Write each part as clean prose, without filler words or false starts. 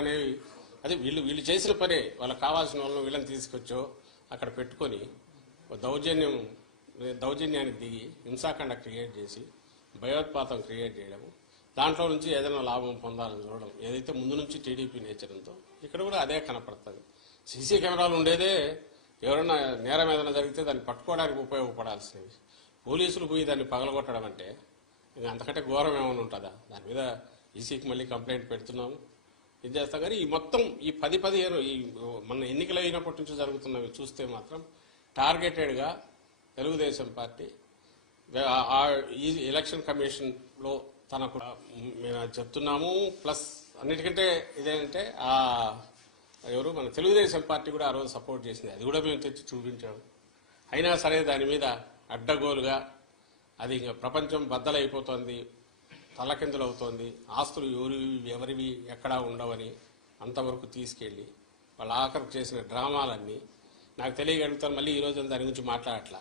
అనేవి అది వీళ్ళు చేసిన పనే. వాళ్ళకి కావాల్సిన వాళ్ళని వీళ్ళని తీసుకొచ్చో అక్కడ పెట్టుకొని దౌర్జన్యానికి దిగి హింసాకాండ క్రియేట్ చేసి భయోత్పాతం క్రియేట్ చేయడము, దాంట్లో నుంచి ఏదైనా లాభం పొందాలని చూడడం ఏదైతే ముందు నుంచి టీడీపీ నేచర్ ఉందో ఇక్కడ కూడా అదే కనపడుతుంది. సీసీ కెమెరాలు ఉండేదే ఎవరైనా నేరం ఏదైనా జరిగితే దాన్ని పట్టుకోవడానికి ఉపయోగపడాల్సినవి. పోలీసులు పోయి దాన్ని పగలగొట్టడం అంటే ఇంకా అంతకంటే ఘోరం ఏమైనా ఉంటుందా? దాని మీద ఈసీకి మళ్ళీ కంప్లైంట్ పెడుతున్నాము, ఇది చేస్తాం. కానీ ఈ మొత్తం ఈ 10-15 ఈ మన ఎన్నికలు అయినప్పటి నుంచి జరుగుతున్నవి చూస్తే మాత్రం టార్గెటెడ్గా తెలుగుదేశం పార్టీ ఈ ఎలక్షన్ కమిషన్లో తనకు మేము చెప్తున్నాము. ప్లస్ అన్నిటికంటే ఇదేంటే ఎవరు మన తెలుగుదేశం పార్టీ కూడా ఆ రోజు సపోర్ట్ చేసింది, అది కూడా మేము తెచ్చి చూపించాము. అయినా సరే దాని మీద అడ్డగోలుగా అది ఇంకా ప్రపంచం బద్దలైపోతుంది, తలకిందులు అవుతోంది, ఆస్తులు ఎవరివి ఎక్కడా ఉండవని అంతవరకు తీసుకెళ్ళి వాళ్ళ ఆఖరికి చేసిన డ్రామాలన్నీ నాకు తెలియగలుగుతాను. మళ్ళీ ఈరోజు దాని గురించి మాట్లాడట్లా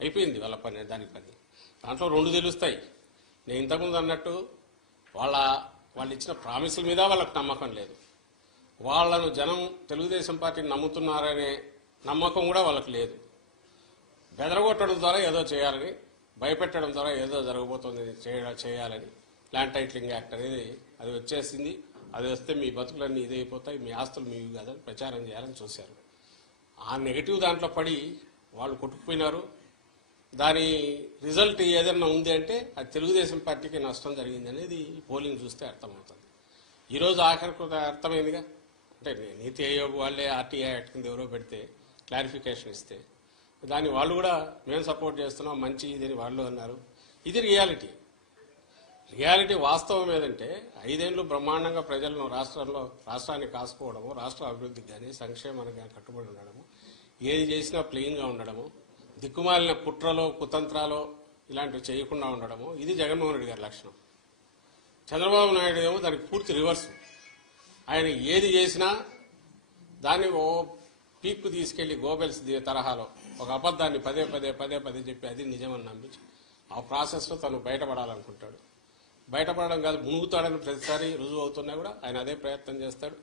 అయిపోయింది వాళ్ళ పని. దాని పని దాంట్లో 2 తెలుస్తాయి. నేను ఇంతకుముందు అన్నట్టు వాళ్ళు ఇచ్చిన ప్రామిసుల మీద వాళ్ళకి నమ్మకం లేదు. వాళ్ళను జనం తెలుగుదేశం పార్టీని నమ్ముతున్నారనే నమ్మకం కూడా వాళ్ళకి లేదు. బెదరగొట్టడం ద్వారా ఏదో చేయాలని, భయపెట్టడం ద్వారా ఏదో జరగబోతుంది చేయాలని ల్యాండ్ టైటిలింగ్ యాక్ట్ అనేది అది వచ్చేసింది. అది వస్తే మీ బతుకులన్నీ ఇదైపోతాయి, మీ ఆస్తులు మీవి కాదని ప్రచారం చేయాలని చూశారు. ఆ నెగిటివ్ దాంట్లో పడి వాళ్ళు కొట్టుకుపోయినారు. దాని రిజల్ట్ ఏదైనా ఉంది అంటే అది తెలుగుదేశం పార్టీకి నష్టం జరిగింది అనేది పోలింగ్ చూస్తే అర్థమవుతుంది. ఈరోజు ఆఖరికి అర్థమైందిగా. అంటే నీతి ఆయోగ్ వాళ్ళే ఆర్టీఐ యాక్ట్ కింద ఎవరో పెడితే క్లారిఫికేషన్ ఇస్తే దాన్ని వాళ్ళు కూడా మేము సపోర్ట్ చేస్తున్నాం, మంచి ఇదని వాళ్ళు అన్నారు. ఇది రియాలిటీ వాస్తవం ఏదంటే 5 ఏళ్ళు బ్రహ్మాండంగా ప్రజలను రాష్ట్రాన్ని కాసుకోవడము, రాష్ట్ర అభివృద్ధికి కానీ సంక్షేమానికి కానీ కట్టుబడి ఉండడము, ఏది చేసినా ప్లెయిన్గా ఉండడము, దిక్కుమాలిన కుట్రలో కుతంత్రాలో ఇలాంటివి చేయకుండా ఉండడము, ఇది జగన్మోహన్ రెడ్డి గారి లక్షణం. చంద్రబాబు నాయుడు ఏమో దానికి పూర్తి రివర్స్. ఆయన ఏది చేసినా దాన్ని ఓ పీక్కు తీసుకెళ్లి గోబెల్స్ తరహాలో ఒక అబద్ధాన్ని పదే చెప్పి అది నిజమని నమ్మించి ఆ ప్రాసెస్లో తను బయటపడాలనుకుంటాడు. బయటపడడం కాదు, మునుగుతాడని ప్రతిసారి రుజువు అవుతున్నా కూడా ఆయన అదే ప్రయత్నం చేస్తాడు.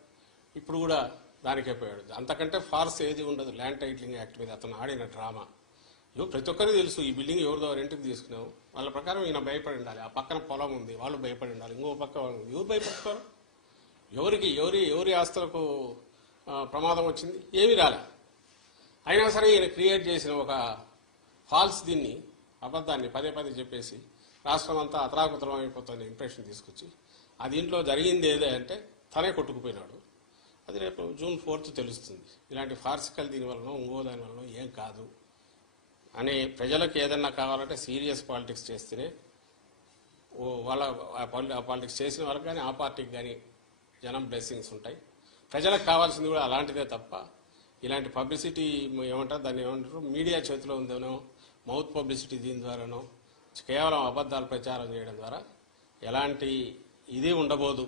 ఇప్పుడు కూడా దానికే పోయాడు. అంతకంటే ఫార్స్ ఏది ఉండదు ల్యాండ్ టైటిలింగ్ యాక్ట్ మీద అతను ఆడిన డ్రామా. ప్రతి ఒక్కరికి తెలుసు ఈ బిల్డింగ్ ఎవరిదో రెంట్కి తీసుకున్నావు, వాళ్ళ ప్రకారం ఈయన భయపడి ఉండాలి. ఆ పక్కన పొలం ఉంది, వాళ్ళు భయపడి ఉండాలి. ఇంకో పక్క ఎవరు భయపడతారు? ఎవరి ఆస్తులకు ప్రమాదం వచ్చింది? ఏమీ రాలే. అయినా సరే ఈయన క్రియేట్ చేసిన ఒక ఫాల్స్ అబద్ధాన్ని పదే చెప్పేసి రాష్ట్రం అంతా అతలాకుతలం అయిపోతున్న ఇంప్రెషన్ తీసుకొచ్చి ఆ దీంట్లో జరిగింది ఏదే అంటే తనే కొట్టుకుపోయినాడు. అది రేపు June 4th తెలుస్తుంది. ఇలాంటి ఫార్సికల్ దీనివల్ల ఇంకో దాని వల్ల ఏం కాదు అని ప్రజలకు ఏదన్నా కావాలంటే సీరియస్ పాలిటిక్స్ చేస్తేనే వాళ్ళ పాలిటిక్స్ చేసిన వాళ్ళకి కానీ ఆ పార్టీకి కానీ జనం బ్లెస్సింగ్స్ ఉంటాయి. ప్రజలకు కావాల్సింది కూడా అలాంటిదే తప్ప ఇలాంటి పబ్లిసిటీ దాన్ని ఏమంటారు మీడియా చేతిలో ఉందనో మౌత్ పబ్లిసిటీ దీని ద్వారానో కేవలం అబద్ధాలు ప్రచారం చేయడం ద్వారా ఎలాంటి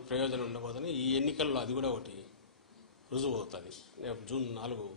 ప్రయోజనం ఉండబోదని ఈ ఎన్నికల్లో అది కూడా ఒకటి రుజువు అవుతుంది. రేపు June 4